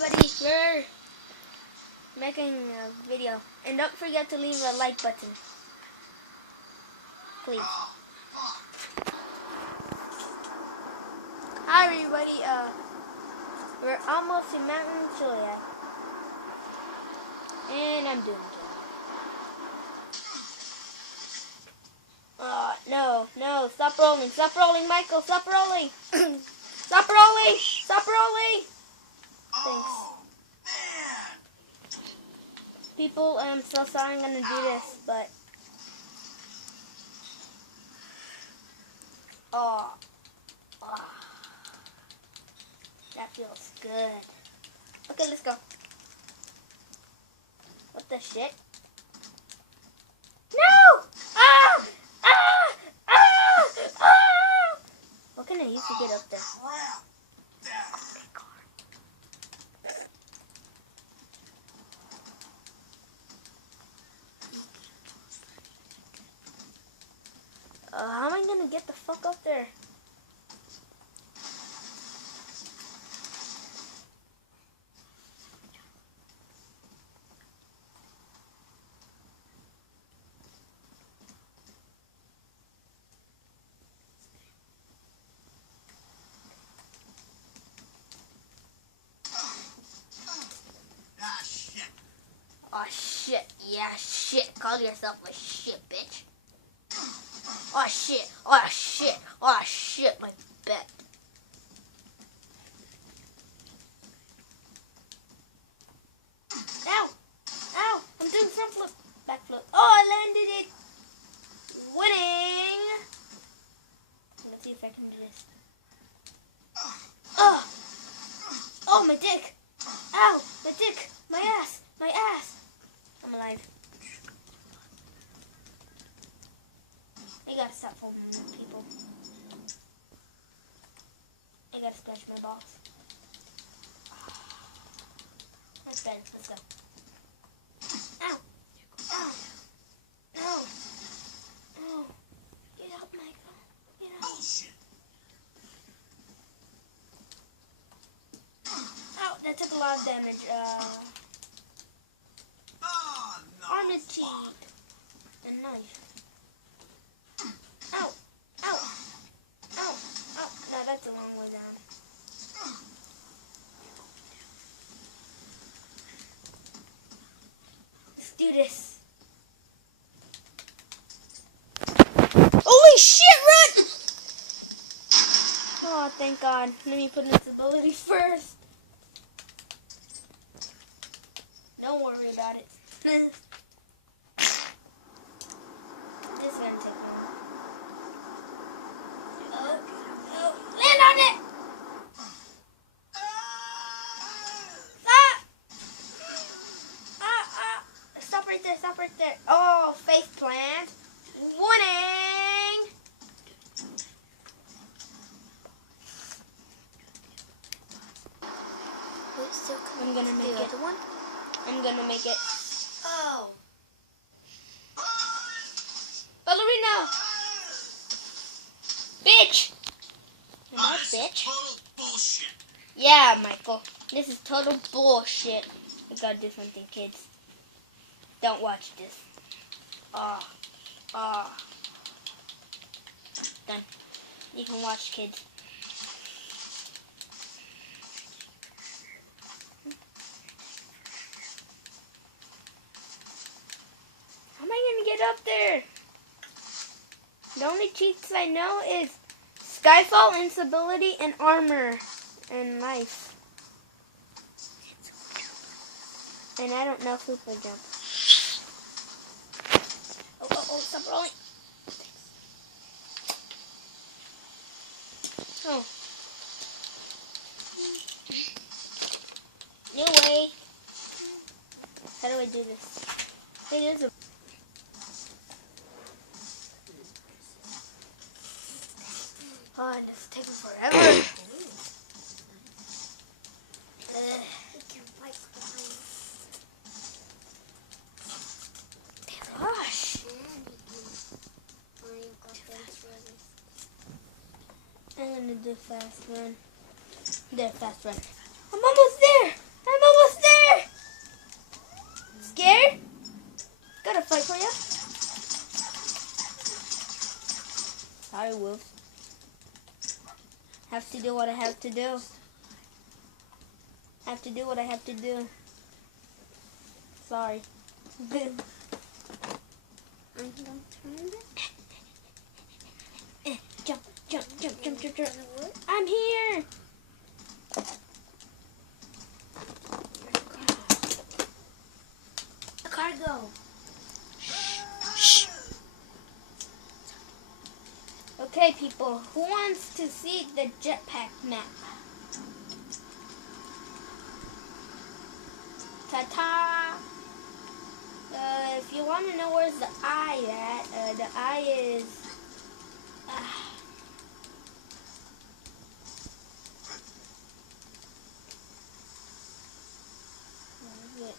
everybody, we're making a video, and don't forget to leave a like button, please. Hi everybody, we're almost in Mountain Chiliad, and I'm doing good. No, stop rolling, Michael, stop rolling. Stop rolling. Thanks. People, I'm so sorry I'm gonna do this, but oh, that feels good. Okay, let's go. What the shit? No! What can I use to get up there? How am I gonna get the fuck up there? Shit. Call yourself a shit, bitch. Oh shit, my bed. Ow, I'm doing front flip, back flip. Oh, I landed it. Winning. Let's see if I can do this. Oh, my dick. Ow, my dick, my ass. I'm alive. I gotta stop filming people. I gotta scratch my balls. Let's go. Ow! No! Get up, Michael. Get up. Bullshit. Ow, that took a lot of damage. Armored cheat. A knife. Ow! No, that's a long way down. Let's do this. Holy shit, run! Oh, thank God. Let me put this ability first. Don't worry about it. This is gonna take long. Land on it! Stop right there. Oh, face plant. Winning! I'm gonna make it. I'm gonna make it. Oh. Ballerina! Bitch! Am I a bitch? Total bullshit. Yeah, Michael. This is total bullshit. We gotta do something, kids. Don't watch this. Done. You can watch, kids. How am I gonna get up there? The only cheats I know is Skyfall, Instability, and Armor, and Life. And I don't know Super Jump. Oh, stop rolling. Oh. New way. How do I do this? Hey, there's a... Oh, this is taking forever. Gosh. I'm gonna do fast run. I'm almost there. do what I have to do. I have to do what I have to do. Sorry. I'm gonna turn it. Jump, jump, jump, jump, jump, jump. I'm here. Cargo. Okay, people, who wants to see the jetpack map? Ta-ta! If you want to know where's the eye at, the eye is... where is it?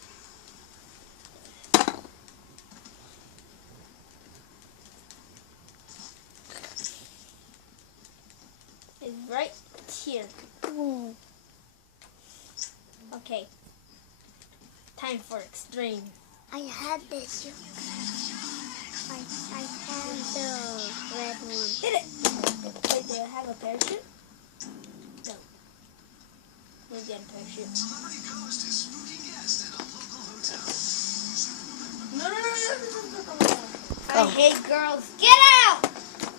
It's right here. Ooh. Okay. Time for extreme. I had this. I had the red one. Did it! Wait, do I have a parachute? No. We'll get a parachute. No. I hate girls. Get out!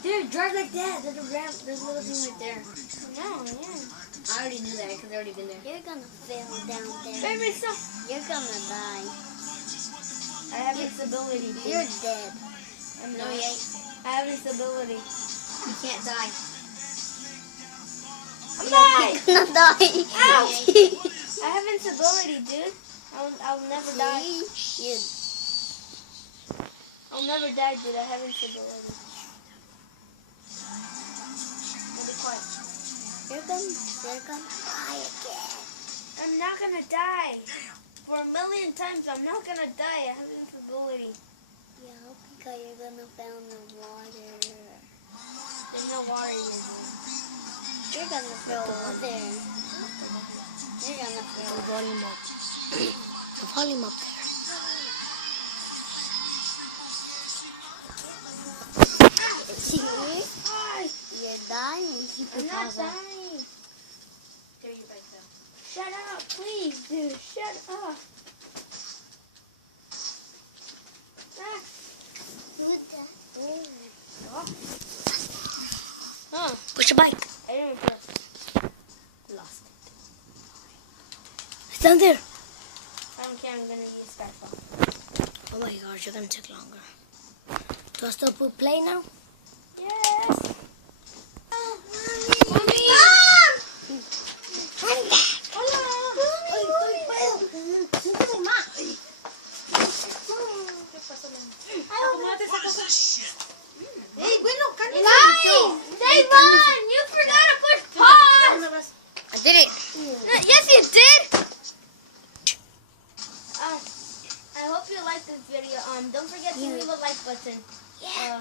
Dude, drive like that. There's a ramp. There's a little thing right there. No, yeah. I already knew that because I've already been there. You're gonna fail down there. Favorite song? You're gonna die. I have disability. You're dead. I'm No, not. you ain't. I have disability. You can't die. I'm dying! You're gonna die. Ouch! I have disability, dude. I'll never die. See? I'll never die, dude. I have disability. I'll be quiet. You're gonna die again. I'm not gonna die. For a million times, I'm not gonna die. I have disability. Yeah, because you're gonna fall in the water. There's no water here. You're gonna fall there. You're gonna fall. The volume up. The volume up there. See? You're dying. I'm not dying. There you right there. Shut up, please, dude. Shut up. Ah. Huh. Push your bike. I didn't press. Lost it. It's down there. I don't care. I'm gonna use Skyfall. Oh my gosh, you're gonna take longer. Do I still put play now? Yes. Mommy! Guys, Davon, you forgot to push pause. I did it. Yes, you did. I hope you liked this video. Don't forget to leave a like button. Yeah.